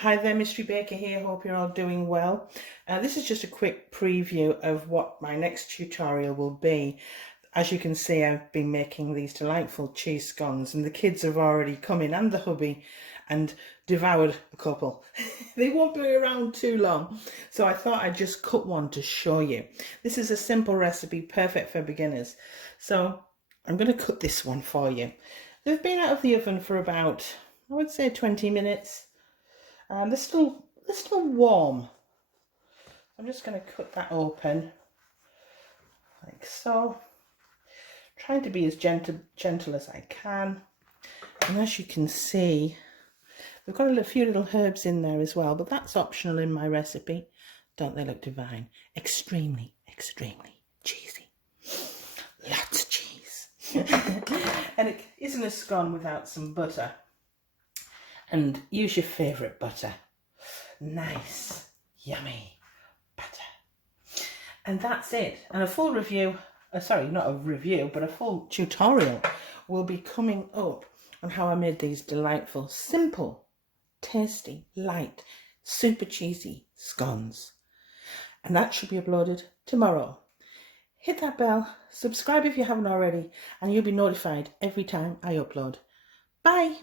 Hi there, Mystery Baker here. Hope you're all doing well. This is just a quick preview of what my next tutorial will be. As you can see, I've been making these delightful cheese scones and the kids have already come in, and the hubby, and devoured a couple. They won't be around too long, so I thought I'd just cut one to show you. This is a simple recipe, perfect for beginners. So I'm going to cut this one for you. They've been out of the oven for about, I would say, 20 minutes. They're still warm. I'm just going to cut that open like so, trying to be as gentle as I can. And as you can see, we've got a few little herbs in there as well, but that's optional in my recipe. Don't they look divine? Extremely cheesy. Lots of cheese. And it isn't a scone without some butter. And use your favourite butter. Nice, yummy butter. And that's it. And a full review, sorry, not a review, but a full tutorial will be coming up on how I made these delightful, simple, tasty, light, super cheesy scones. And that should be uploaded tomorrow. Hit that bell, subscribe if you haven't already, and you'll be notified every time I upload. Bye.